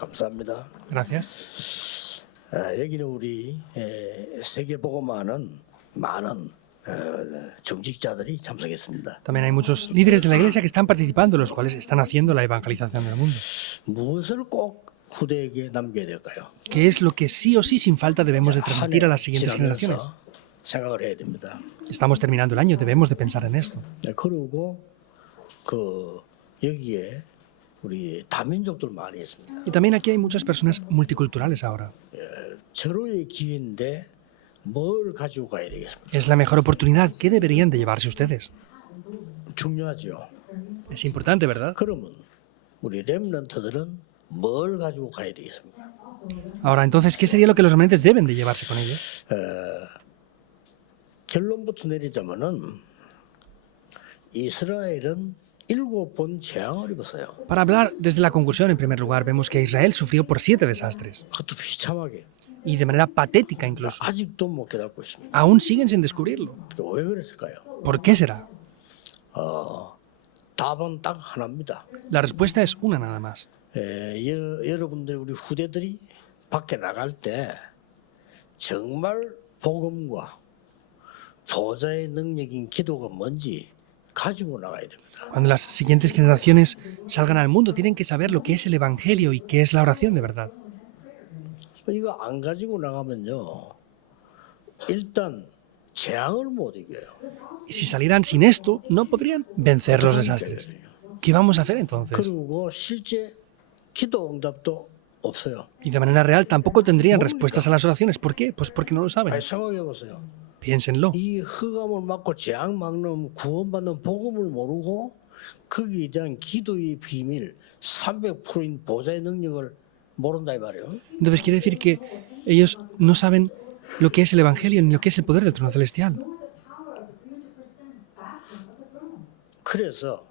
감사합니다. Gracias. 여기는 우리 세계복음화는 많은 정직자들이 참석했습니다. También hay muchos líderes de la iglesia que están participando, los cuales están haciendo la evangelización del mundo. 무엇을 꼭 후대에게 남겨야 될까요? ¿Qué es lo que sí o sí, sin falta, debemos de transmitir a las siguientes generaciones? 지나면서 생각을 해야 됩니다. Estamos terminando el año, debemos de pensar en esto. 그리고 여기에 우리 다민족들 많이 있습니다. Y también aquí hay muchas personas multiculturales ahora. 절호의 기회인데 뭘 가지고 가야 되겠습니까? Es la mejor oportunidad. ¿Qué deberían de llevarse ustedes? 중요하죠. Es importante, ¿verdad? 그러면 우리 렘넌트들은 뭘 가지고 가야 되겠습니까? Ahora, entonces, ¿qué sería lo que los remanentes deben de llevarse con ellos? 결론부터 내리자면은 이스라엘은 7번 재앙을 입었어요. Para hablar desde la conclusión, en primer lugar, vemos que Israel sufrió por 7 desastres. 그것도 비참하게 Y de manera patética incluso. 아직도 못 깨닫고 있습니다. Aún siguen sin descubrirlo. 왜 그랬을까요? ¿Por qué será? 답은 딱 하나입니다. La respuesta es una nada más. 여러분들 우리 후대들이 밖에 나갈 때 정말 복음과 보좌의 능력인 기도가 뭔지 가지고 나가야 됩니다. Cuando las siguientes generaciones salgan al mundo, tienen que saber lo que es el Evangelio y qué es la oración de verdad. 이거 안 가지고 나가면요, 일단 재앙을 못 이겨요. Y si salieran sin esto, no podrían vencer los desastres. ¿Qué vamos a hacer entonces? 그리고 실제 기도 응답도 없어요. Y de manera real tampoco tendrían respuestas a las oraciones. ¿Por qué? Pues porque no lo saben. 아니, 생각해 보세요. Piénsenlo. 이 흑암을 막고 재앙 막는 구원받는 복음을 모르고 거기에 대한 기도의 비밀, 300%인 보좌의 능력을 모른다 이 말이에요. Entonces quiere decir que ellos no saben lo que es el Evangelio ni lo que es el poder del trono celestial. 그래서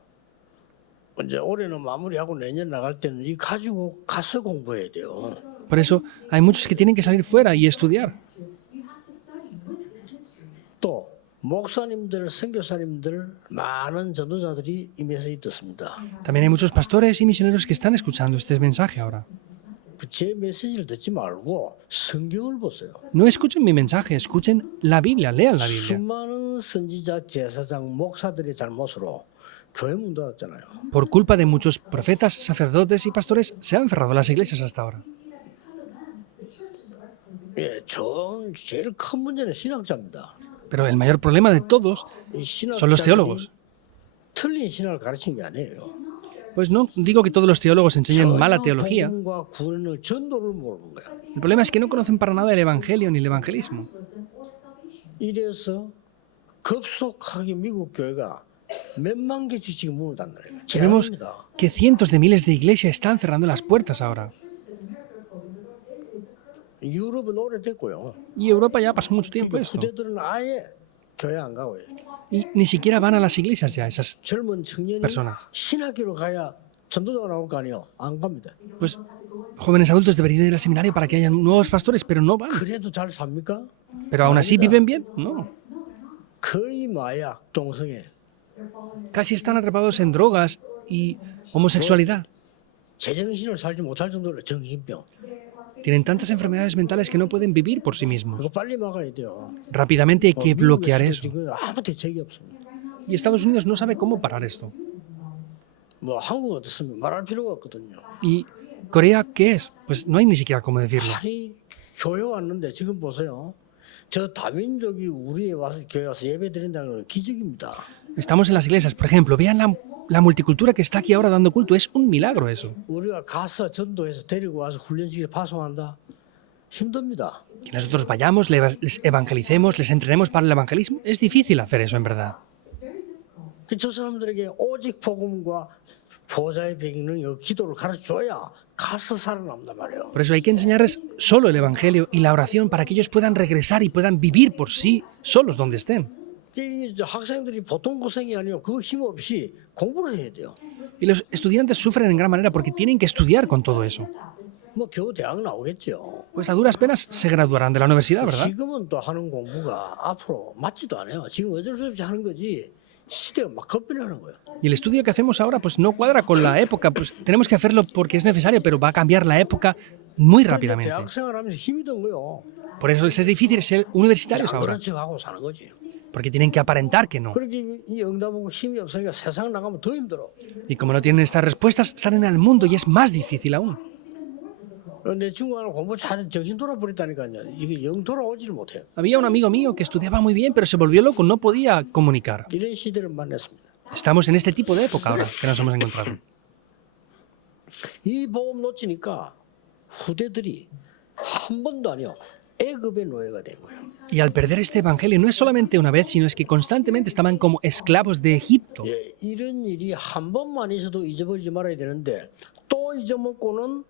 이제 올해는 마무리하고 내년 나갈 때는 이 가지고 가서 공부해야 돼요. Por eso hay muchos que tienen que salir fuera y estudiar. 또 목사님들, 선교사님들 많은 전도자들이 이 메시지 듣습니다. También hay muchos pastores y misioneros que están escuchando este mensaje ahora. 제 메시지를 듣지 말고 성경을 보세요. No escuchen mi mensaje, escuchen la Biblia, lean la Biblia. 수많은 선지자, 제사장, 목사들의 잘못으로 교회 문 닫았잖아요. Por culpa de muchos profetas, sacerdotes y pastores, se han cerrado las iglesias hasta ahora. 제일 큰 문제는 신학자입니다. Pero el mayor problema de todos 이 son los teólogos. 틀린 신학을 가르친 게 아니에요. Pues no digo que todos los teólogos enseñen mala teología. 복음과 구원의 전도를 모르는 거야. El problema es que no conocen para nada el Evangelio ni el evangelismo. 이래서 급속하게 미국 교회가 몇만 개씩 지금 문을 닫는 거예요. Vemos 재앙입니다. que cientos de miles de iglesias están cerrando las puertas ahora. 유럽은 오래됐고요. Y Europa ya pasó mucho tiempo esto. 후대들은 아예 교회 안 가고요. Y ni siquiera van a las iglesias ya, esas 젊은 청년이 personas. 신학교로 가야 전도자가 나올 거 아니에요. 안 갑니다. Pues jóvenes adultos deberían ir al seminario para que haya nuevos pastores, pero no van. 그래도 잘 삽니까? Pero aún así viven bien, no. 거의 마약, 동성애. Casi están atrapados en drogas y homosexualidad. 제정신을 살지 못할 정도로 정신병. Tienen tantas enfermedades mentales que no pueden vivir por sí mismos. 그거 빨리 막아야 돼요. Rápidamente hay que bloquear 미국에서도 eso. 지금 아무 대책이 없습니다. Y Estados Unidos no sabe cómo parar esto. 뭐 한국 어떻습니까? 말할 필요가 없거든요. ¿Y Corea qué es? Pues no hay ni siquiera cómo decirlo. 아니 교회 왔는데 지금 보세요. 저 다민족이 우리에 와서 교회 와서 예배 드린다는 건 기적입니다. Estamos en las iglesias, por ejemplo, vean la multicultura que está aquí ahora dando culto. Es un milagro eso. 우리가 가서 전도해서 데리고 와서 훈련시켜 파송한다. 힘듭니다. Que nosotros vayamos, les evangelicemos, les entrenemos para el evangelismo. Es difícil hacer eso en verdad. 저 사람들에게 오직 복음과 보좌의 배경은 이 기도를 가르쳐줘야 가서 살아남단 말이에요. Por eso hay que enseñarles solo el evangelio y la oración para que ellos puedan regresar y puedan vivir por sí solos donde estén. 학생들이 보통 고생이 아니에요. 그 힘 없이 공부를 해야 돼요. Y los estudiantes sufren en gran manera porque tienen que estudiar con todo eso. 뭐 겨우 대학 나오겠죠. Pues a duras penas se graduarán de la universidad, ¿verdad? 지금은 또 하는 공부가 앞으로 맞지도 않아요. 지금 어쩔 수 없이 하는 거지. 시대가 막 급변하는 거예요. Y el estudio que hacemos ahora pues no cuadra con la época, pues tenemos que hacerlo porque es necesario, pero va a cambiar la época muy 그러니까 rápidamente. 대학생활 하면서 힘이 든 거요. Por eso les es difícil ser universitarios 안 ahora, 그런 척하고 사는 거지. porque tienen que aparentar que no. 그렇게 이 응답하고 힘이 없으니까 세상 나가면 더 힘들어. Y como no tienen estas respuestas, salen al mundo y es más difícil aún. 내 친구 하나 공부 잘해 정신 돌아버렸다니까요. 이게 영 돌아오지를 못해요. Había un amigo mío que estudiaba muy bien, pero se volvió loco, no podía comunicar. 이런 시대를 만났습니다. Estamos en este tipo de época ahora que nos hemos encontrado. 이 복음 놓치니까 후대들이 한 번도 아니요. 애굽의 노예가 된 거예요. Y al perder este evangelio no es solamente una vez, sino es que constantemente estaban como esclavos de Egipto. 예, 이런 일이 한 번만 있어도 잊어버리지 말아야 되는데 또 잊어먹고는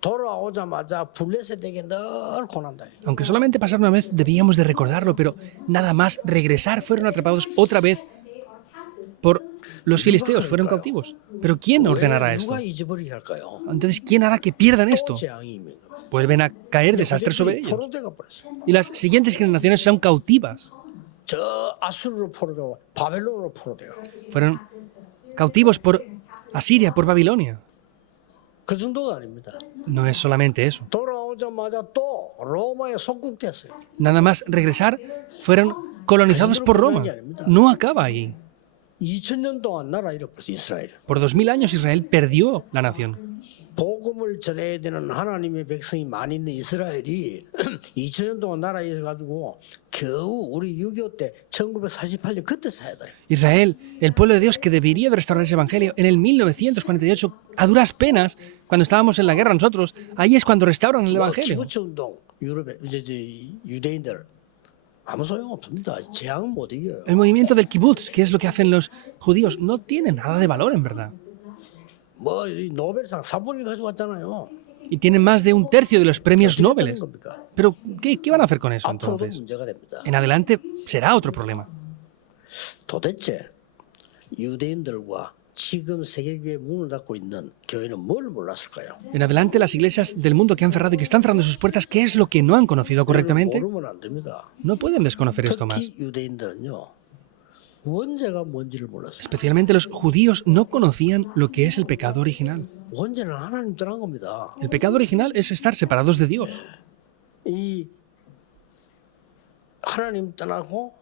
돌아오자마자 블레셋에게 늘 고난다. Aunque solamente pasara una vez, debíamos de recordarlo, pero nada más regresar fueron atrapados otra vez por los filisteos, fueron cautivos. Pero ¿quién ordenará esto? 누가 잊어버리게 할까요? Entonces, ¿quién hará que pierdan esto? 재앙이 임한 거예요. Vuelven a caer desastres sobre ellos. 포로돼가 버렸어. Y las siguientes generaciones son cautivas. 저 아수르로 포로되고 바벨론으로 포로돼요. Fueron cautivos por Asiria, por Babilonia. 그 정도가 아닙니다. No es solamente eso. 돌아오자마자 또 로마에 속국됐어요. Nada más regresar, fueron colonizados por Roma. No acaba ahí. 2000년 동안 나라 잃어버렸어 이스라엘. Por 2000 años Israel perdió la nación. 복음을 전해야 되는 하나님의 백성이 많이 있는 이스라엘이 2000년 동안 나라 잃어가지고 겨우 우리 6.25 때 1948년 그때 사야 돼. Israel, el pueblo de Dios que debería de restaurar ese evangelio, en el 1948, a duras penas, cuando estábamos en la guerra nosotros, ahí es cuando restauran el evangelio. 키부츠 운동 유럽에 이제 유대인들 아무 소용 없습니다. 재앙 못 이겨요. El movimiento del kibbutz, que es lo que hacen los judíos, no tiene nada de valor en verdad. 뭐 노벨상 3번을 가져왔잖아요. Y tienen más de un tercio de los premios Nobel. 겁니까? Pero, ¿qué van a hacer con eso 앞으로도 entonces? 문제가 됩니다. En adelante será otro problema. 도대체 유대인들과 지금 세계교회 문을 닫고 있는 교회는 뭘 몰랐을까요? En adelante las iglesias del mundo que han cerrado y que están cerrando sus puertas, ¿qué es lo que no han conocido correctamente? 모르면 안 됩니다. No pueden desconocer esto más. 특히 유대인들은요. 원죄가 뭔지를 몰랐어요. Especialmente los judíos no conocían lo que es el pecado original. 원죄는 하나님 떠난 겁니다. El pecado original es estar separados de Dios. 이 하나님 떠나고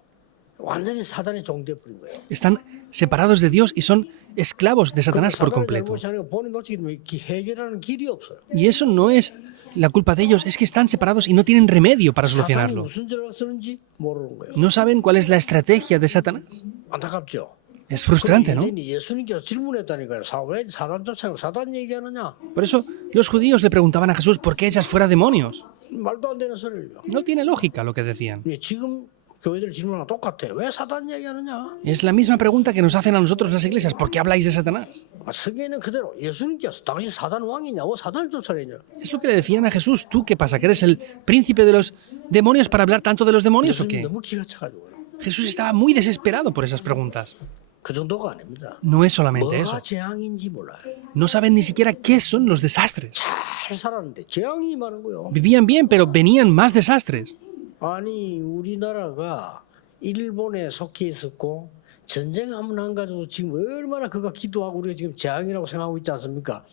완전히 사단의 종되어 버린 거예요. Están separados de Dios y son esclavos de Satanás por completo. 잘못이 아니고 본인 놓치기 때문에 해결하는 길이 없어요. Y eso no es la culpa de ellos, es que están separados y no tienen remedio para 사단이 solucionarlo. 무슨 죄를 쓰는지 모르는 거예요. No saben cuál es la estrategia de Satanás. 안타깝죠. Es frustrante, ¿no? 유대인이 예수님께서 질문했다니까요. 왜 사단 쫓아내고 사단 얘기하느냐? Por eso los judíos le preguntaban a Jesús, ¿por qué echas fuera demonios? 말도 안 되는 소리를. No tiene lógica lo que decían. 지금 교회들 질문하고 똑같아. 왜 사단 얘기하느냐? Es la misma pregunta que nos hacen a nosotros las iglesias. ¿Por qué habláis de Satanás? 성경에는 그대로 예수님께서 당신 사단 왕이냐? 왜 사단을 쫓아내냐? Es lo que le decían a Jesús. ¿Tú qué pasa? ¿Que eres el príncipe de los demonios para hablar tanto de los demonios o 예수님 qué? 너무 기가 차가지고. Jesús estaba muy desesperado por esas preguntas. 그 정도가 아닙니다. No es solamente eso. 뭐가 재앙인지 몰라요. No saben ni siquiera qué son los desastres. 잘 살았는데 재앙이 많은 거요. Vivían bien, pero venían más desastres. 아니 우리나라가 일본에 속해 있었고 전쟁 한번 안 가지고 지금 얼마나 그가 기도하고 우리가 지금 재앙이라고 생각하고 있지 않습니까?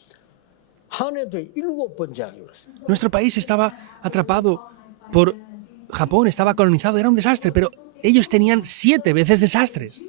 한 해도 7번 재앙이 왔어요. Nuestro país estaba atrapado por Japón, estaba colonizado, era un desastre, pero ellos tenían 7 veces desastres.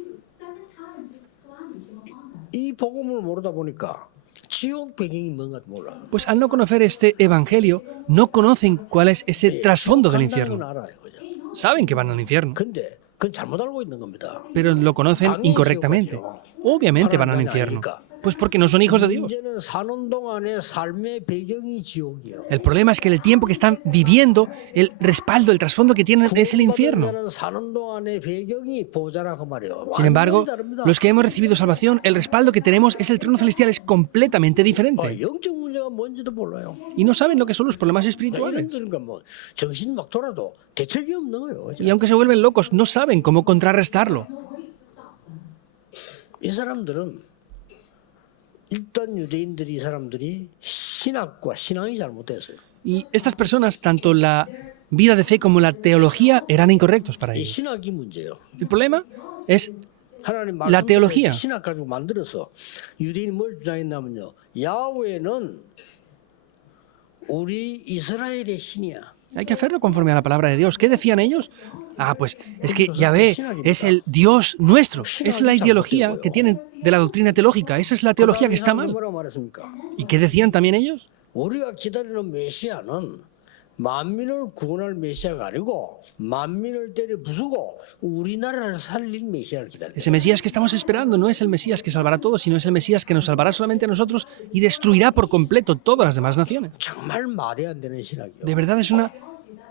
이 복음을 모르다 보니까 지옥 배경이 뭔가 몰라. Pues al no conocer este evangelio, no conocen cuál es ese trasfondo del 간다는 infierno. 건 알아요, 그죠? Saben que van al infierno, 근데 그건 잘못 알고 있는 겁니다. pero lo conocen incorrectamente. Obviamente van al infierno. Pues porque no son hijos de Dios. 문제는 사는 동안의 삶의 배경이 지옥이에요. El problema es que el tiempo que están viviendo, el respaldo, el trasfondo que tienen es el infierno. 구원받은 자는 사는 동안의 배경이 보좌라 그 말이에요. Sin embargo, 완전히 다릅니다. los que hemos recibido salvación, el respaldo que tenemos es el trono celestial, es completamente diferente. 영적 문제가 뭔지도 몰라요. Y no saben lo que son los problemas espirituales. 그러니까 뭐 정신 막 돌아도 대책이 없는 거예요. 그죠? Y aunque se vuelven locos, no saben cómo contrarrestarlo. 이 사람들은 일단 유대인들이 이 사람들이 신학과 신앙이 잘못됐어요. Y estas personas, tanto la vida de fe como la teología, eran incorrectos para 이 ellos. 신학이 문제예요. El problema es 하나님 La teología. 신학 가지고 만들어서 유대인이 뭘 주장했냐면요. 야훼는 우리 이스라엘의 신이야. Hay que hacerlo conforme a la palabra de Dios. ¿Qué decían ellos? Ah, pues es que Yahvé es el Dios nuestro. Es la ideología que tienen de la doctrina teológica. Esa es la teología que está mal. 뭐라고 말했습니까? ¿Y qué decían también ellos? 우리가 기다리는 메시아는 만민을 구원할 메시아가 아니고 만민을 때려 부수고 우리나라를 살릴 메시아를 기다려. Ese Mesías que estamos esperando no es el Mesías que salvará a todos, sino es el Mesías que nos salvará solamente a nosotros y destruirá por completo todas las demás naciones. 정말 말이 안 되는 신학이요. De verdad es una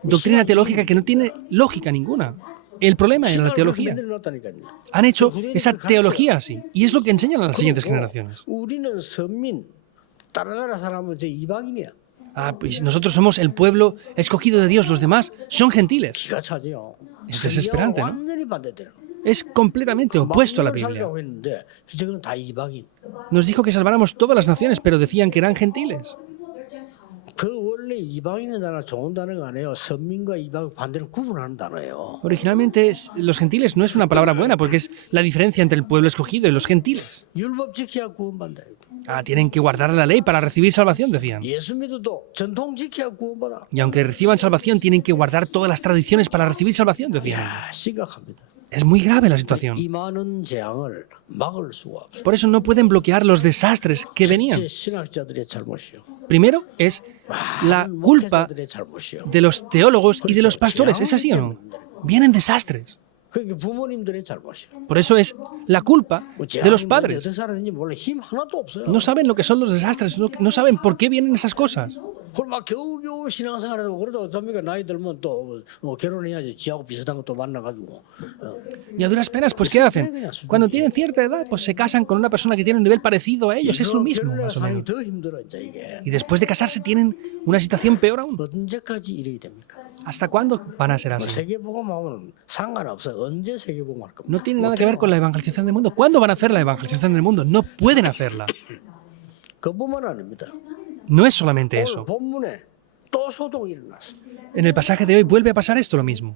doctrina teológica que no tiene lógica ninguna. El problema es la teología. Han hecho esa teología así. Y es lo que enseñan a las siguientes generaciones. 우리는 선민 따라가라 사람은 저 이방인이야. Ah, pues nosotros somos el pueblo escogido de Dios, los demás son gentiles. 기가 차지요. Es desesperante, ¿no? 완전히 반대되는. Es completamente opuesto a la Biblia. 살려고 했는데 지금 다 이방인. Nos dijo que salváramos todas las naciones, pero decían que eran gentiles. 그 원래 이방인의 단어 좋은 단어가 아니에요. 선민과 이방 반대로 구분하는 단어예요. Originalmente los gentiles no es una palabra buena porque es la diferencia entre el pueblo escogido y los gentiles. 율법 지켜야 구원받는다. Ah, tienen que guardar la ley para recibir salvación, decían. 예수 믿어도 전통 지켜야 구원받아. Y aunque reciban salvación, tienen que guardar todas las tradiciones para recibir salvación, decían. 야, 심각합니다. Es muy grave la situación. 이 많은 재앙을 막을 수가 없어요. Por eso no pueden bloquear los desastres que venían. 제 신학자들의 잘못이요. Primero es la culpa 목회자들의 잘못이요. de los teólogos y de los pastores. ¿Es así o no? Vienen desastres. 그게 부모님들의 잘못이요. Por eso es la culpa de los 재앙이 padres. 어떻게 살았는지 몰라. 힘 하나도 없어요. No saben lo que son los desastres, no saben por qué vienen esas cosas. 그걸 막 겨우겨우 신앙생활하고 그래도 어떻습니까? 나이 들면 또 결혼해야지 지하고 비슷한 것도 만나가지고. Y a duras penas, pues ¿qué hacen? Cuando tienen cierta edad, pues se casan con una persona que tiene un nivel parecido a ellos. Es lo mismo, 결혼해서 más o 사는 menos. 게 더 힘들어 이제 이게. Y después de casarse tienen una situación peor aún. 언제까지 이래야 됩니까? ¿Hasta cuándo van a ser 뭐 así? 세계복음하고는 상관없어요. 언제 세계복음할 겁니까? No tiene nada que ver con la evangelización del mundo. ¿Cuándo van a hacer la evangelización del mundo? No pueden hacerla. 그뿐만 아닙니다. No es solamente 오늘 eso. 본문에 또 소동이 일어났어. En el pasaje de hoy vuelve a pasar esto lo mismo.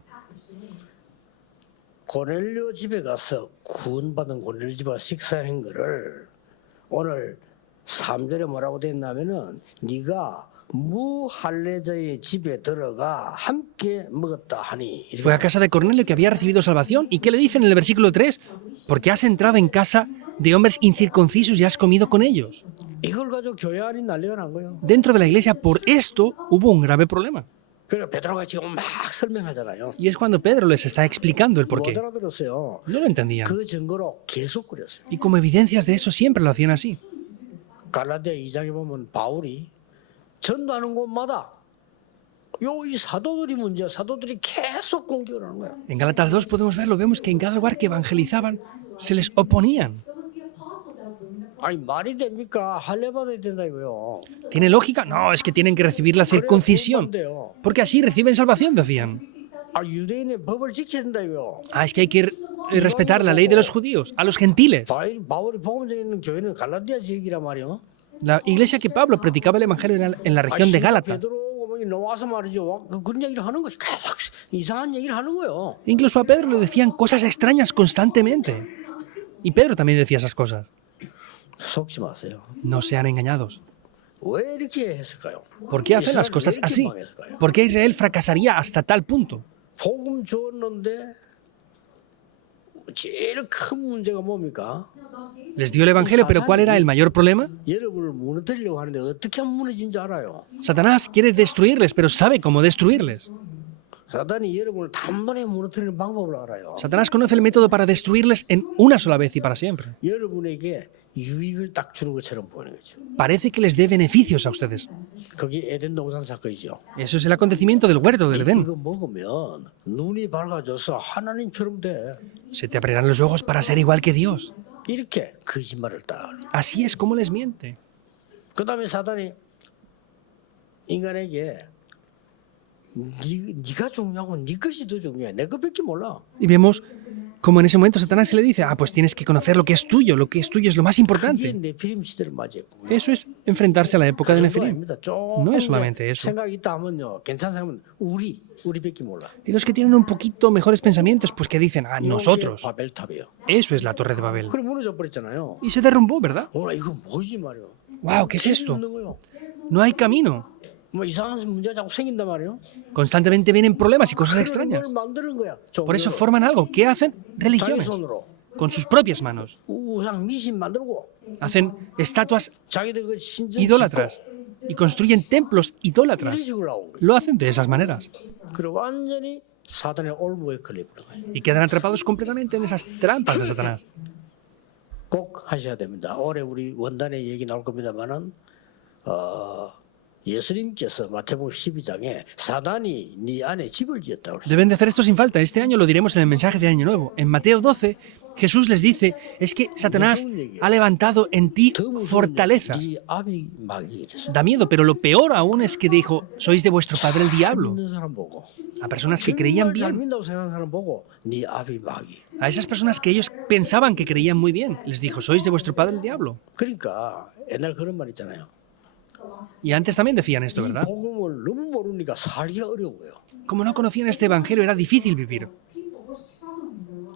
고넬료 집에 가서 구원받은 고넬료 집에 식사한 거를 오늘 3절에 뭐라고 됐냐면은 네가 무할례자의 집에 들어가 함께 먹었다 하니. Fue a casa de Cornelio que había recibido salvación. ¿Y qué le dicen en el versículo 3? Porque has entrado en casa de hombres incircuncisos y has comido con ellos. 이걸 가지고 교회 안이 난리가 난 거예요. Dentro de la iglesia, por esto hubo un grave problema. 그래 베드로가 지금 막 설명하잖아요. Y es cuando Pedro les está explicando el 못 porqué. 알아들었어요. No lo entendían. 그 증거로 계속 그랬어요. Y como evidencias de eso siempre lo hacían así. 갈라디아 2장에 보면 바울이 전도하는 곳마다 이 사도들이 문제야. 사도들이 계속 공격을 하는 거야. En Gálatas 2 podemos verlo. Vemos que en cada lugar que evangelizaban se les oponían. 아니 말이 됩니까? 할례 받아야 된다 이거요. ¿Tiene lógica? No, es que tienen que recibir la circuncisión. 돼요. Porque así reciben salvación, decían. 아 유대인의 법을 지켜야 된다 이거요. Ah, es que hay que respetar la ley de los judíos, a los gentiles. 바울이 복음전에 있는 교회는 갈라디아 지역이란 말이요. La iglesia que Pablo predicaba el evangelio en la región de Gálata. 베드로 나와서 말이죠. 그런 얘기를 하는 것이 계속 이상한 얘기를 하는 거예요. Incluso a Pedro le decían cosas extrañas constantemente. Y Pedro también decía esas cosas. 속지 마세요. No sean engañados. 왜 이렇게 했을까요? ¿Por qué hacen las cosas así? ¿Por qué Israel fracasaría hasta tal punto? 복음 줬는데 제일 큰 문제가 뭡니까? Les dio el evangelio, pero ¿cuál era el mayor problema? 여러분을 무너뜨리려고 하는데 어떻게 하면 무너진 줄 알아요? Satanás quiere destruirles, pero sabe cómo destruirles. 사단이 여러분을 단번에 무너뜨리는 방법을 알아요. Satanás conoce el método para destruirles en una sola vez y para siempre. 여러분에게 유익을 딱 주는 것처럼 보이는 거죠. Parece que les dé beneficios a ustedes. 그게 에덴 동산 사건이죠. Eso es el acontecimiento del huerto del Edén. 이거 먹으면 눈이 밝아져서 하나님처럼 돼. Se te abrirán los ojos para ser igual que Dios. 이렇게 거짓말을 딱. Así es como les miente. 그다음에 사단이 인간에게 네가 중요하고 네 것이 더 중요해. 내 것밖에 몰라. Y vemos como en ese momento Satanás se le dice, pues tienes que conocer lo que es tuyo es lo más 그게 importante. 네피림 시대를 맞이했고. Eso es enfrentarse a la época de 그 정도가 Nefilim. 아닙니다. No es 조금 solamente eso. 생각이 있다 하면요. 괜찮은 사람은 우리밖에 몰라. Y los que tienen un poquito mejores pensamientos, pues que dicen, nosotros. 이게 바벨탑이에요. Eso es la Torre de Babel. 그래 무너져 버렸잖아요. Y se derrumbó, ¿verdad? 이거 뭐지 말이요. ¡Wow! ¿Qué es esto? 없는 거요. No hay camino. 뭐 이상한 문제가 자꾸 생긴단 말이에요. Constantemente vienen problemas y cosas 그걸 extrañas. 만드는 거야. Por eso forman algo. ¿Qué hacen? 자기 Religiones. 손으로 Con sus propias manos. 우상 미신 만들고 Hacen estatuas 자기들 그 신전 idólatras. Y construyen templos 이런 idólatras. 식으로 나온 거예요. Lo hacen de esas maneras. 그리고 완전히 사단의 올무에 걸려버린 거예요. Y quedan atrapados completamente en esas trampas de Satanás. 꼭 하셔야 됩니다. 올해 우리 원단의 얘기 나올 겁니다만은 예수님께서 마태복음 12장에 사단이 네 안에 집을 지었다고 그랬어요. Deben de hacer esto sin falta. Este año lo diremos en el mensaje de Año Nuevo. En Mateo 12, Jesús les dice, es que Satanás ha levantado en ti 더 무서운 fortalezas. 네 아비 마귀 이랬어요. Da miedo, pero lo peor aún es que dijo, sois de vuestro padre el diablo. 믿는 사람 보고 A personas que creían 정말 잘 bien. 믿는다고 생각하는 사람 보고 네 아비 마귀. A esas personas que ellos pensaban que creían muy bien. Les dijo, sois de vuestro padre el diablo. 그러니까 옛날 그런 말 있잖아요. Y antes también decían esto, 이 ¿verdad? 복음을 너무 모르니까 살기가 어려워요. Como no conocían este evangelio, era difícil vivir.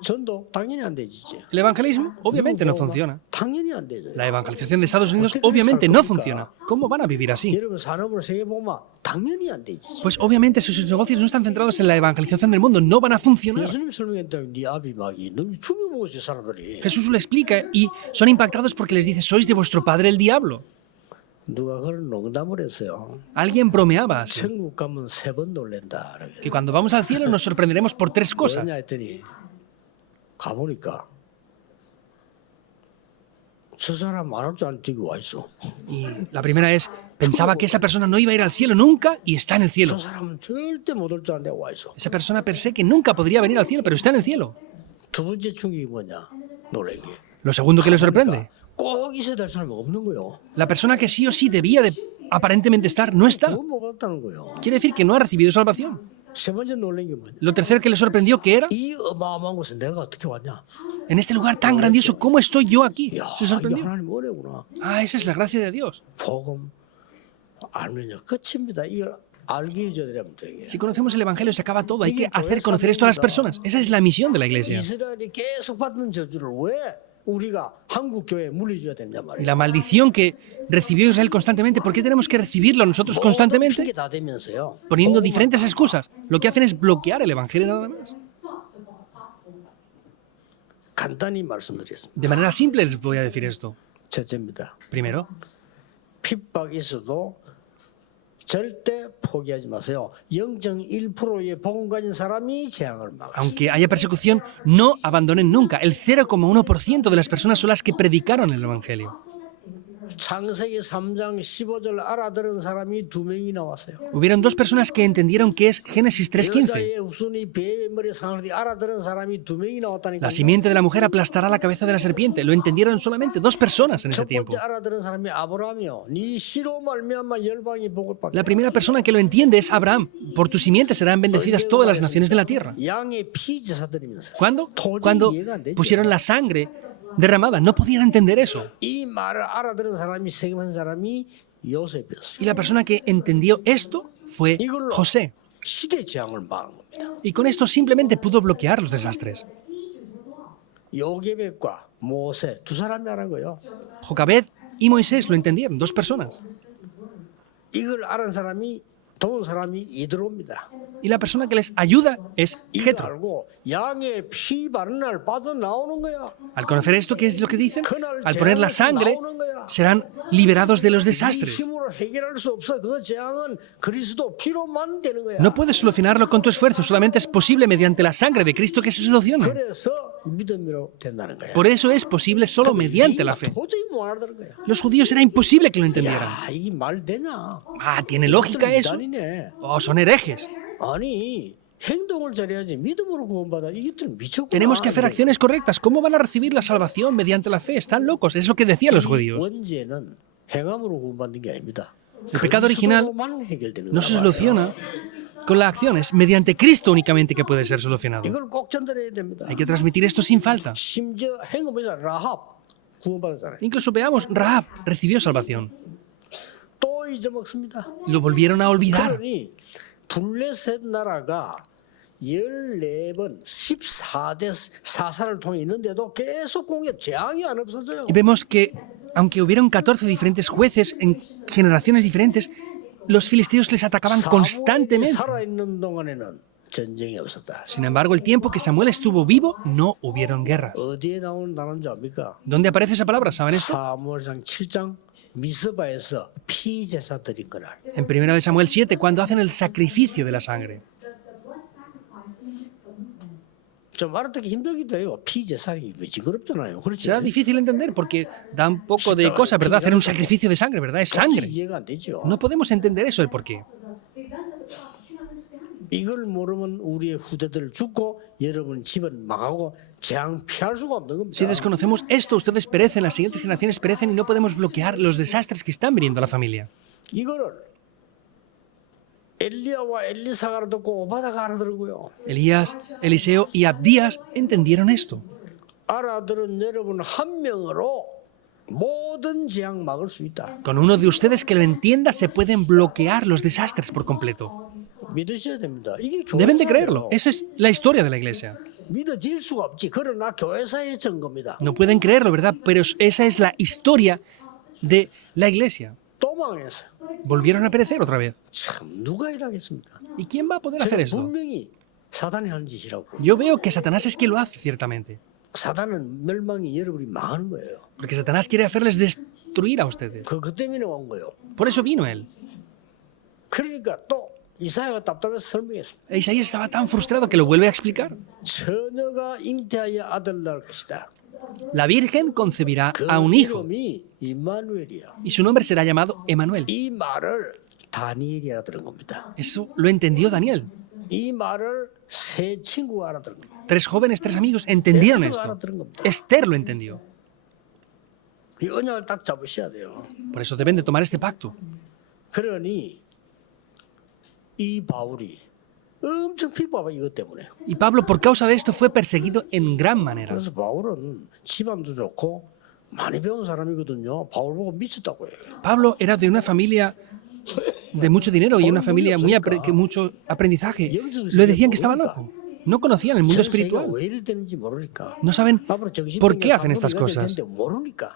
전도 당연히 안 되지. El evangelismo obviamente no funciona. 당연히 안 되죠. La evangelización de Estados Unidos obviamente no funciona. ¿Cómo van a vivir así? 여러분 산업으로 세계 보면 당연히 안 되지. Pues obviamente sus negocios no están centrados en la evangelización del mundo, no van a funcionar. 예수님 설명했다고 네 아비 마귀 너무 죽여먹었지 사람들이. Jesús lo explica y son impactados porque les dice, sois de vuestro padre el diablo. 누가 그런 농담을 했어요. Alguien bromeaba así, 천국 가면 3번 놀랜다. que cuando vamos al cielo nos sorprenderemos por 3 cosas. 뭐냐 했더니 가보니까 저 사람 안 올 줄 안 뛰고 와 있어. Y la primera es, pensaba que esa persona no iba a ir al cielo nunca y está en el 저 cielo. 사람은 절대 못 올 줄 알았는데 와 있어. Esa persona pensé que nunca podría venir al cielo, pero está en el cielo. 두 번째 충격이 뭐냐? 놀라게. Lo segundo que le sorprende, 꼭 있어야 될 사람이 없는 거요. la persona que sí o sí debía de aparentemente estar, no está. 못 받았다는 거요. Quiere decir que no ha recibido salvación. 세 번째 놀란 게 뭐냐? Lo tercero que le sorprendió que era, 이 어마어마한 곳에 내가 어떻게 왔냐? en este lugar tan grandioso, ¿cómo estoy yo aquí? 야, Se 이게 sorprendió. 하나님 은혜구나. Esa es la gracia de Dios. 복음 알면요 끝입니다. 이걸 알게 해줘야 되면 되게. Si conocemos el Evangelio se acaba todo, hay que hacer conocer esto a las personas. Esa es la misión de la Iglesia. 이스라엘이 계속 받는 저주를 왜 우리가 한국 교회에 물려줘야 되냐 Y 말이에요. la maldición que recibió Israel constantemente, ¿por qué tenemos que recibirlo nosotros 모든 constantemente? 핑계 다 대면서요. Poniendo diferentes excusas. Lo que hacen es bloquear el Evangelio nada más. 간단히 말씀드리겠습니다. De manera simple les voy a decir esto. 첫째입니다. Primero, 핍박이 있어도 절대 포기하지 마세요. 0.1%의 복음 가진 사람이 재앙을 막아요. aunque haya persecución, no abandonen nunca. El 0,1% de las personas son las que predicaron el Evangelio. 창세기 3장 15절 알아들은 사람이 2명이 나왔어요. Hubieron 2 personas que entendieron qué es Génesis 3:15. 여자의 후손이 배의 머리에 상하리 알아들은 사람이 2명이 나왔다니까. La simiente de la mujer aplastará la cabeza de la serpiente. Lo entendieron solamente 2 personas en ese 첫 tiempo. 번째 알아들은 사람이 아브라함이요. 네 씨로 말미암아 열방이 복을 받게. La primera persona que lo entiende es Abraham. Por tu simiente serán bendecidas todas las naciones de la tierra. 양의 피 제사 드리면서 ¿Cuándo? Cuando pusieron la sangre derramada. No podían entender eso. 이 말을 알아들은 사람이 세금한 사람이 요셉이었어요. Y la persona que entendió esto fue José. 시대 재앙을 막은 겁니다. Y con esto simplemente pudo bloquear los desastres. 요게벳과 모세 두 사람이 하는 거예요. Jocabed y Moisés lo entendieron, 2 personas. 이걸 아는 사람이 도운 사람이 이드로입니다. Y la persona que les ayuda es 이거 Jetro. 알고 양의 피 바른 날 빠져나오는 거야. Al conocer esto, ¿qué es lo que dicen? 그날 Al poner la 재앙에서 sangre, 나오는 거야. serán liberados de los 이 desastres. 힘으로 해결할 수 없어. 그 재앙은 그리스도 피로만 되는 거야. No puedes solucionarlo con tu esfuerzo, solamente es posible mediante la sangre de Cristo que se soluciona. 그래서 믿음으로 된다는 거야. Por eso es posible solo mediante la fe. 도저히 못 알아들은 거야. Los judíos era imposible que lo entendieran. 야, 이게 말 되냐? ¿Tiene lógica 이것들은 eso? 이단이네. Son herejes. 아니 행동을 잘해야지 믿음으로 구원받아. 이것들은 미쳤구나. Tenemos que hacer acciones correctas. ¿Cómo van a recibir la salvación mediante la fe? Están locos. Es lo que decían los 이 judíos. 원죄는 행함으로 구원받는 게 아닙니다. El pecado original 그리스도로만 해결되는 no se 거야. soluciona con la acción. Es mediante Cristo únicamente que puede ser solucionado. 이걸 꼭 전달해야 됩니다. Hay que transmitir esto sin falta. 심지어 행음에서 라합 구원받았잖아요. Incluso veamos, Rahab recibió salvación. 또 잊어먹습니다. Lo volvieron a olvidar. 그러니 블레셋 나라가 14번 14대 사사를 통해 있는데도 계속 공격 재앙이 안 없어져요. Y vemos que, aunque hubieron 14 diferentes jueces en generaciones diferentes, los filisteos les atacaban 사무엘이 constantemente. 살아있는 동안에는 전쟁이 없었다. Sin embargo, el tiempo que Samuel estuvo vivo, no hubieron guerras. 어디에 나오는 단어인지 압니까? ¿Dónde aparece esa palabra? ¿Saben esto? 사무엘상 7장 미스바에서 피제사 드린 그날. En 1 Samuel 7, cuando hacen el sacrificio de la sangre. 좀 알아듣기 힘들기도 해요. 피제사이 왜 징그럽잖아요. 그렇지? Será difícil entender porque da un poco de cosa, ¿verdad? Hacer un sacrificio de sangre, ¿verdad? Es sangre. 이해가 안 되죠. No podemos entender eso, el por qué. 이걸 모르면 우리의 후대들 죽고 여러분 집은 망하고 재앙 피할 수가 없는 겁니다. Si desconocemos esto, ustedes perecen, las siguientes generaciones perecen y no podemos bloquear los desastres que están viniendo a la familia. 이거를 엘리야와 엘리사가 알아듣고 오바다가 알아들고요. Elías, Eliseo y Abdías entendieron esto. 알아들은 여러분 한 명으로 모든 재앙 막을 수 있다. Con uno de ustedes que lo entienda, se pueden bloquear los desastres por completo. 믿으셔야 됩니다. 이게 Deben de 교회사예요. creerlo. Esa es la historia de la iglesia. 믿어질 수가 없지. 그러나 교회사의 증거입니다. No pueden creerlo, ¿verdad? Pero esa es la historia de la iglesia. 또 망했어. Volvieron a perecer otra vez. 참 누가 일하겠습니까? ¿Y quién va a poder hacer 저는 esto? 분명히 사단이 하는 짓이라고. Yo veo que Satanás es quien lo hace, ciertamente. 사단은 멸망이 여러분이 망하는 거예요. Porque Satanás quiere hacerles destruir a ustedes. 그 때문에 온 거예요. Por eso vino él. 그러니까 또 이사야가 답답해서 설명했습니다. E Isaías estaba tan frustrado que lo vuelve a explicar. 처녀가 잉태하여 아들 낳을 것이다. La Virgen concebirá 그 a un hijo 이름이 임마누엘이야. y su nombre será llamado Emanuel. 이 말을 다니엘이 알아들은 겁니다. Eso lo entendió Daniel. 이 말을 세 친구가 알아들은 겁니다. 3 jóvenes, 3 amigos entendieron 에스더가 esto. 알아들은 겁니다. Esther lo entendió. 이 언약을 딱 잡으셔야 돼요. Por eso deben de tomar este pacto. 그러니 이 바울이 엄청 핍박을 이것 때문에. Y Pablo, por causa de esto, fue perseguido en gran manera. 그래서 바울은 집안도 좋고 많이 배운 사람이거든요. 바울 보고 미쳤다고 해요. Pablo era de una familia de mucho dinero y una familia que mucho aprendizaje. Le decían que estaba loco. No conocían el mundo 전 세계가 espiritual. 왜 이리 되는지 모르니까. No saben 앞으로 정신병자 por qué hacen estas 3분의 1이 cosas. 되는데 모르니까.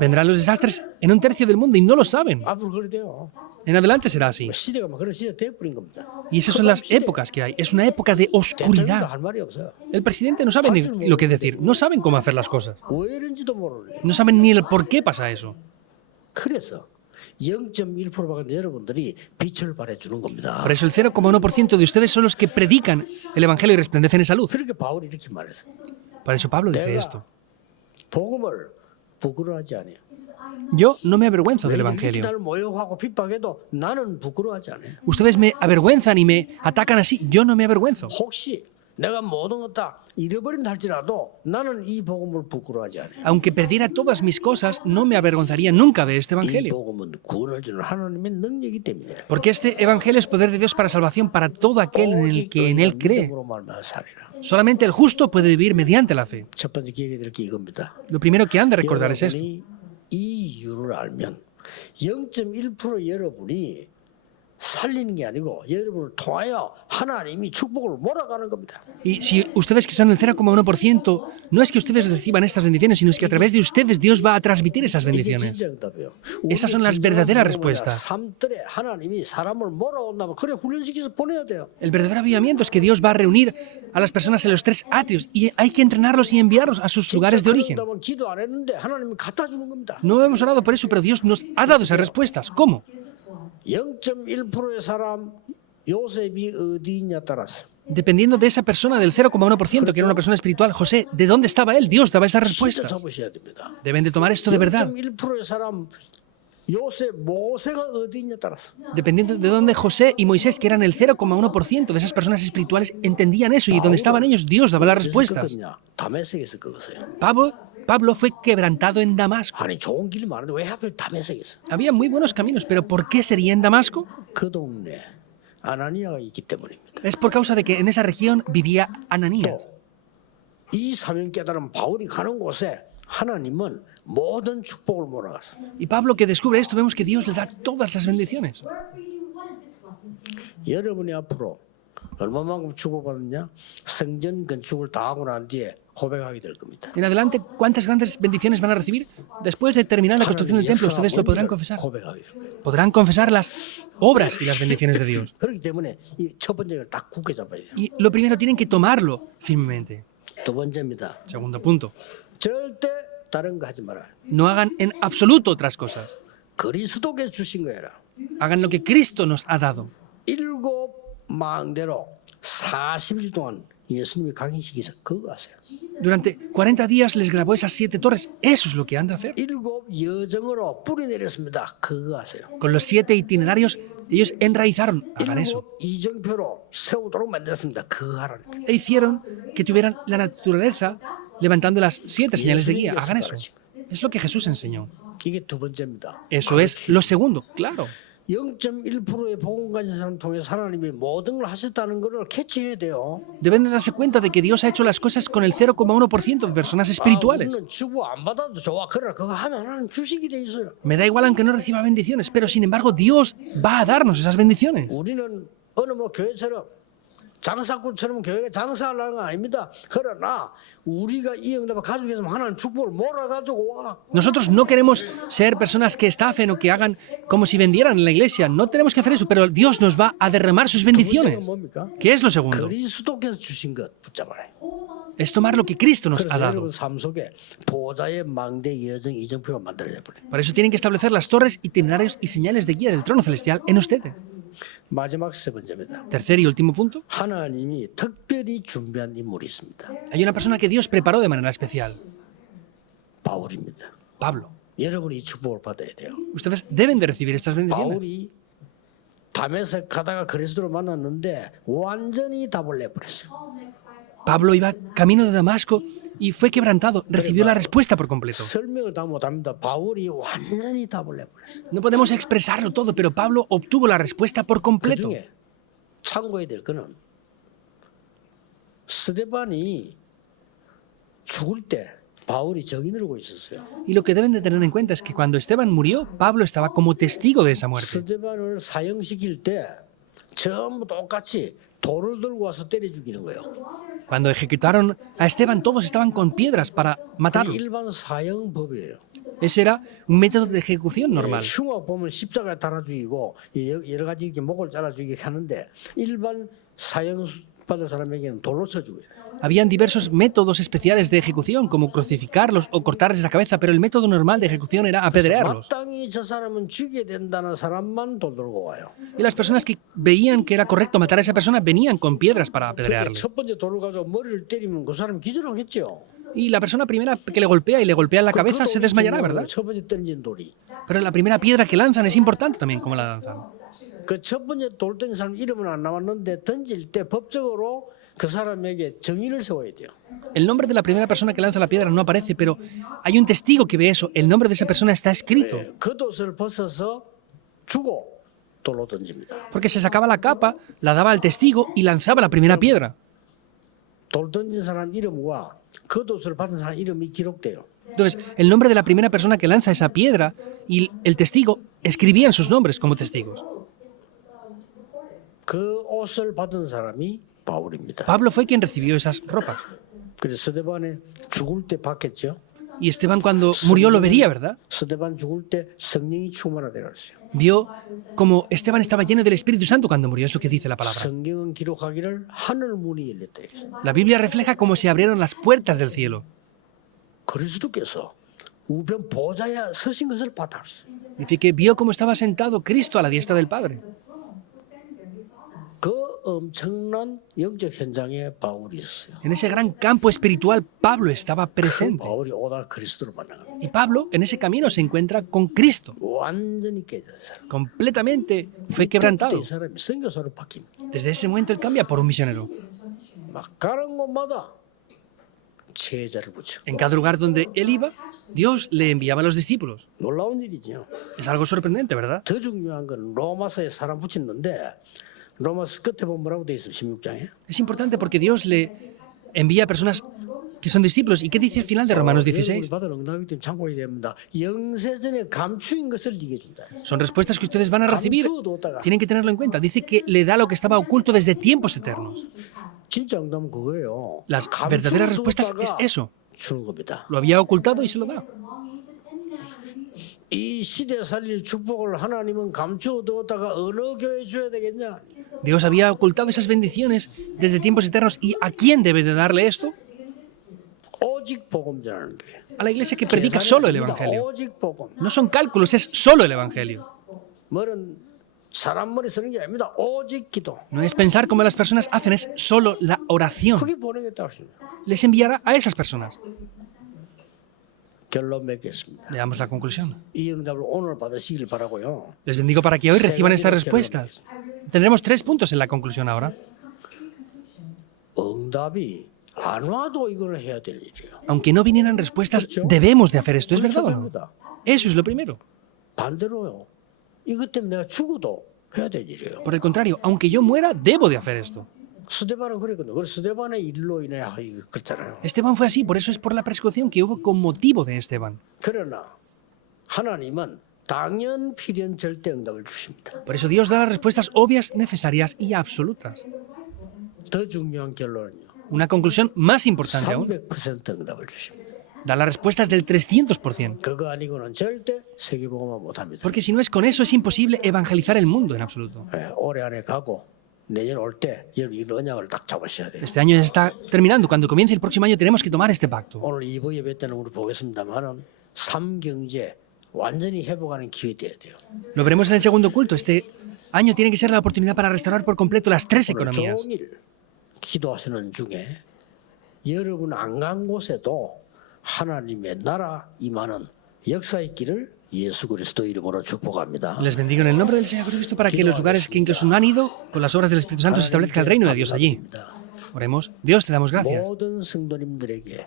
Vendrán los desastres en un tercio del mundo y no lo saben. 앞으로 그래 돼요. En adelante será así. 시대가 막 그런 시대 돼버린 겁니다. Y esas son las épocas que hay. Es una época de 대통령도 oscuridad. 할 말이 없어요. El presidente no sabe ni lo que decir. No saben cómo hacer las cosas. 왜 이런지도 모르네. No saben ni el por qué pasa eso. 그래서 0.1%밖에 여러분들이 빛을 발해주는 겁니다. Por eso el 0,1% de ustedes son los que predican el Evangelio y resplandecen en salud. 그렇게 바울이 이렇게 말했어. Por eso Pablo dice esto. 복음을 부끄러워하지 않아요. Yo no me avergüenzo del 이렇게 Evangelio. 나를 모욕하고 핍박해도 나는 부끄러워하지 않아요. Ustedes me avergüenzan y me atacan así. Yo no me avergüenzo. 혹시 내가 모든 것 다 잃어버린다 할지라도 나는 이 복음을 부끄러워하지 않아요. Aunque perdiera todas mis cosas, no me avergonzaría nunca de este 이 Evangelio. 복음은 구원을 주는 하나님의 능력이기 때문에. Porque este Evangelio es poder de Dios para salvación para todo aquel en el que en él cree. 믿음으로 말미암아 살리라. Solamente el justo puede vivir mediante la fe. 첫 번째 기억해야 될 게 이겁니다. Lo primero que han de recordar es esto. 여러분이 이 이유를 알면 0.1% 여러분이 살리는 게 아니고 여러분을 통하여 하나님이 축복을 몰아가는 겁니다. Y si ustedes que son el 0,1%, no es que ustedes reciban estas bendiciones, sino es que a través de ustedes Dios va a transmitir esas 이게 bendiciones. 진짜 응답이에요. Esas son las verdaderas respuestas. 삶들에 하나님이 사람을 몰아온다면 그래 훈련시켜서 보내야 돼요. El verdadero avivamiento es que Dios va a reunir a las personas en los 3 atrios y hay que entrenarlos y enviarlos a sus lugares de origen. 그런다면 기도 안 했는데 하나님이 갖다 주는 겁니다. No hemos orado por eso, pero Dios nos ha dado esas respuestas. ¿Cómo? 0.1%의 사람 요셉이 어디 있냐 따라서 Dependiendo de esa persona, del 0,1%, que era una persona espiritual, José, ¿de dónde estaba él? Dios daba esas 진짜 respuestas. 잡으셔야 됩니다. Deben de tomar esto de verdad. 0.1%의 사람 요셉 모세가 어디 있냐 따라서 Dependiendo de dónde José y Moisés, que eran el 0,1% de esas personas espirituales, entendían eso y donde estaban ellos, Dios daba las respuestas. 다메섹에서 그거세요. Pablo fue quebrantado en Damasco. 아니 좋은 길이 많은데 왜 하필 다메섹에서? Había muy buenos caminos, pero ¿por qué sería en Damasco? 그 동네 아나니아가 있기 때문입니다. Es por causa de que en esa región vivía Ananías. 이 사명 깨달은 바울이 가는 곳에 하나님은 모든 축복을 몰아갔어요. Y Pablo, que descubre esto, vemos que Dios le da todas las bendiciones. 여러분이 앞으로 얼마만큼 축복받느냐? 성전 건축을 다 하고 난 뒤에 고백하게 될 겁니다. En adelante, ¿cuántas grandes bendiciones van a recibir? Después de terminar la construcción del templo, ustedes lo podrán confesar. 고백하게 될 겁니다. Podrán confesar las obras y las bendiciones de Dios. 그렇기 때문에 이 첫 번째를 딱 굳게 잡아야 돼요. Y lo primero, tienen que tomarlo firmemente. 두 번째입니다. Segundo punto, 절대 다른 거 하지 말아요. no hagan en absoluto otras cosas. 그리스도께 주신 거라. Hagan lo que Cristo nos ha dado. 일곱 망대로 40일 동안 예수님이 강의시키서 그거 하세요. Durante 40 días les grabó esas 7 torres. Eso es lo que han de hacer. 일곱 여정으로 뿌리 내렸습니다. 그거 하세요. Con los 7 itinerarios, ellos enraizaron. Hagan eso. 일곱 이정표로 세우도록 만들었습니다. 그거 하라는 거예요. E hicieron que tuvieran la naturaleza levantando las 7 señales de guía. Hagan eso. Es lo que Jesús enseñó. 이게 두 번째입니다. Eso es lo segundo, claro. 0.1%의 복음 가진 사람 통해서 하나님이 모든 걸 하셨다는 것을 캐치해야 돼요. Deben de darse cuenta de que Dios ha hecho las cosas con el 0,1% de personas espirituales. 우리는 주고 안 받아도 좋아. 그러나 그거 하면 하나님 주시게 돼 있어요. Me da igual aunque no reciba bendiciones, pero sin embargo Dios va a darnos esas bendiciones. 우리는 어느 뭐 교회처럼 장사꾼처럼 교회에 장사하려는 건 아닙니다. 그러나 우리가 이 응답을 가지고 있으면 하나님 축복을 몰아가지고 와. Nosotros no queremos ser personas que estafen o que hagan como si vendieran en la iglesia. No tenemos que hacer eso, pero Dios nos va a derramar sus 두 번째가 bendiciones. 뭡니까? ¿Qué es lo segundo? 그리스도께서 주신 것 붙잡아라. Es tomar lo que Cristo nos ha 그래서 dado. 여러분 삶 속에 보좌의 망대 여정 이정표가 만들어져 버려요. Para eso tienen que establecer las torres, itinerarios y señales de guía del trono celestial en ustedes. 마지막 세 번째입니다. Tercer y último punto. 하나님이 특별히 준비한 인물이 있습니다. Hay una persona que Dios preparó de manera especial. 바울입니다. Pablo. 여러분이 이 축복을 받아야 돼요. Ustedes deben de recibir estas bendiciones. 바울이 담에색 가다가 그리스도를 만났는데 완전히 답을 내버렸어요. Pablo iba camino de Damasco y fue quebrantado. Recibió la respuesta por completo. 설명을 다 못합니다. 바울이 완전히 답을 내버렸어요. No podemos expresarlo todo, pero Pablo obtuvo la respuesta por completo. 그중에 참고해야 될 거는 스데반이 죽을 때 바울이 정이 들고 있었어요. Y lo que deben de tener en cuenta es que cuando Esteban murió, Pablo estaba como testigo de esa muerte. 스데반을 사형시킬 때 전부 똑같이 돌을 들고 와서 때려 죽이는 거예요. Cuando ejecutaron a Esteban, todos estaban con piedras para 그게 matarlo. 일반 사형법이에요. Ese era un método de ejecución normal. 흉악 보면 십자가에 달아 죽이고 여러 가지 이렇게 목을 잘라 죽이게 하는데 일반 사형 받을 사람에게는 돌로 쳐 죽여요. Habían diversos métodos especiales de ejecución, como crucificarlos o cortarles la cabeza, pero el método normal de ejecución era apedrearlos. 마땅히 저 사람은 죽여야 된다는 사람만 돌 들고 와요. Y las personas que veían que era correcto matar a esa persona venían con piedras para 근데 apedrearle. 첫 번째 돌을 가지고 머리를 때리면 그 사람이 기절하겠죠. Y la persona primera que le golpea y le golpea en la cabeza se desmayará, ¿verdad? 첫 번째 던진 돌이. Pero la primera piedra que lanzan es importante también, como la lanzan. 그 첫 번째 돌 던진 사람 이름은 안 나왔는데 던질 때 법적으로 그 사람에게 정의를 세워야 돼요. El nombre de la primera persona que lanza la piedra no aparece, pero hay un testigo que ve eso. El nombre de esa persona está escrito. 겉옷을 벗어서 주고 돌로 던집니다. Porque se sacaba la capa, la daba al testigo y lanzaba la primera piedra. 돌 던진 사람 이름과 겉옷을 받은 사람 이름이 기록돼요. Entonces, el nombre de la primera persona que lanza esa piedra y el testigo escribían sus nombres como testigos. 그 옷을 받은 사람이 바울입니다. Pablo fue quien recibió esas ropas. 그래서 스데반에 죽을 때 봤겠죠. Y Esteban cuando murió lo vería, ¿verdad? 스데반 죽을 때 성령이 충만하다 그랬어요. Vio como Esteban estaba lleno del Espíritu Santo cuando murió, es lo que dice la palabra. 성경은 기록하기를 하늘 문이 열렸다. La Biblia refleja cómo se abrieron las puertas del cielo. 그리스도께서 우편 보좌에 서신 것을 봤다랬어요. Dice que vio cómo estaba sentado Cristo a la diestra del Padre. 그 엄청난 영적 현장에 바울이 있었어요. En ese gran campo espiritual, Pablo estaba 그 presente. 바울이 오다 그리스도를 만나요. Y Pablo en ese camino se encuentra con Cristo. 완전히 깨졌어요. Completamente fue 그때 quebrantado. 이 사람이 선교사로 바뀝니다. Desde ese momento él cambia por un misionero. 막 가는 곳마다 제자를 붙여. En cada lugar donde él iba, Dios le enviaba a los discípulos. 놀라운 일이죠. Es algo sorprendente, ¿verdad? 더 중요한 건 로마서에 사람 붙였는데 로마서 끝에 보면 뭐라고 돼 있어 16장에? Es importante porque Dios le envía a personas que son discípulos. ¿Y qué dice al final de Romanos 16? 받은 응답이기 때문에 참고해야 됩니다. 영세전에 감추인 것을 네게 준다. Son respuestas que ustedes van a recibir. Tienen que tenerlo en cuenta. Dice que le da lo que estaba oculto desde tiempos eternos. 진짜 응답은 그거예요. Las verdaderas respuestas es eso. 주는 겁니다. Lo había ocultado y se lo da. 이 시대 살릴 축복을 하나님은 감추어두었다가 어느 교회에 줘야 되겠냐? Dios había ocultado esas bendiciones desde tiempos eternos. ¿Y a quién debe de darle esto? 오직 복음 전하는 교회. A la iglesia que predica solo el Evangelio. 오직 복음. No son cálculos, es solo el Evangelio. 뭐는 사람 머리 쓰는 게 아닙니다. 오직 기도. No es pensar como las personas hacen, es solo la oración. 그게 보내겠다고 하십니다. Les enviará a esas personas. 결론 맺겠습니다. Veamos la conclusión. 이 응답을 오늘 받으시길 바라고요. Les bendigo para que hoy reciban estas respuestas. Tendremos 3 puntos en la conclusión ahora. 응답이 안 와도 이거는 해야 될 일이에요. Aunque no vinieran respuestas, debemos de hacer esto. ¿Es verdad o no? Eso es lo primero. 반대로요. 이것 때문에 내가 죽어도 해야 될 일이에요. Por el contrario, aunque yo muera, debo de hacer esto. 스데반은 그랬거든요. 그래서 스데반의 일로 인해 그랬잖아요. Esteban fue así, por eso es por la persecución que hubo con motivo de Esteban. 그러나 하나님은 당연 필연 절대 응답을 주십니다. Por eso Dios da las respuestas obvias, necesarias y absolutas. 더 중요한 결론은요. Una conclusión más importante aún, 300% 응답을 주십니다. da las respuestas del 300%. 그거 아니고는 절대 세계복음화 못합니다. Porque si no es con eso, es imposible evangelizar el mundo en absoluto. 올해 안에 가고 내년 올 때 여러분 이 언약을 딱 잡으셔야 돼요. Este año ya está terminando. Cuando comience el próximo año tenemos que tomar este pacto. 오늘 2부 예배 때는 우리 보겠습니다만은 삼경제 완전히 회복하는 기회 돼야 돼요. Lo veremos en el segundo culto. Este año tiene que ser la oportunidad para restaurar por completo las 3 오늘 economías. 종일 기도하시는 중에 여러분 안 간 곳에도 하나님의 나라 임하는 역사의 길을 예수 그리스도 이름으로 축복합니다. Les bendigo en el nombre del Señor Jesucristo para que los lugares que incluso no han ido, con las obras del Espíritu Santo, se establezca el reino de Dios allí. Oremos. Dios, te damos gracias. 모든 성도님들에게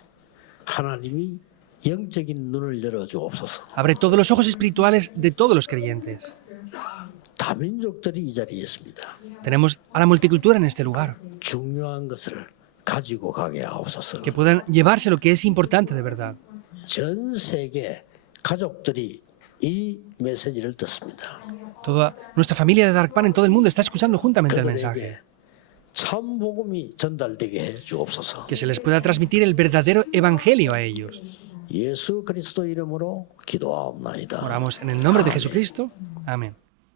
하나님이 영적인 눈을 열어주옵소서. Abre todos los ojos espirituales de todos los creyentes. 다민족들이 이 자리에 있습니다. Tenemos a la multicultura en este lugar, 중요한 것을 가지고 가게 하옵소서. que puedan llevarse lo que es importante de verdad. 전 세계 가족들이 이 메시지를 듣습니다. Toda nuestra familia de Dark Pan en todo el mundo está escuchando juntamente el mensaje. 그들에게 참 복음이 전달되게 해 주옵소서. Que se les pueda transmitir el verdadero evangelio a ellos. 예수 그리스도 이름으로 기도하옵나이다. Oramos en el nombre de Jesucristo. Amén.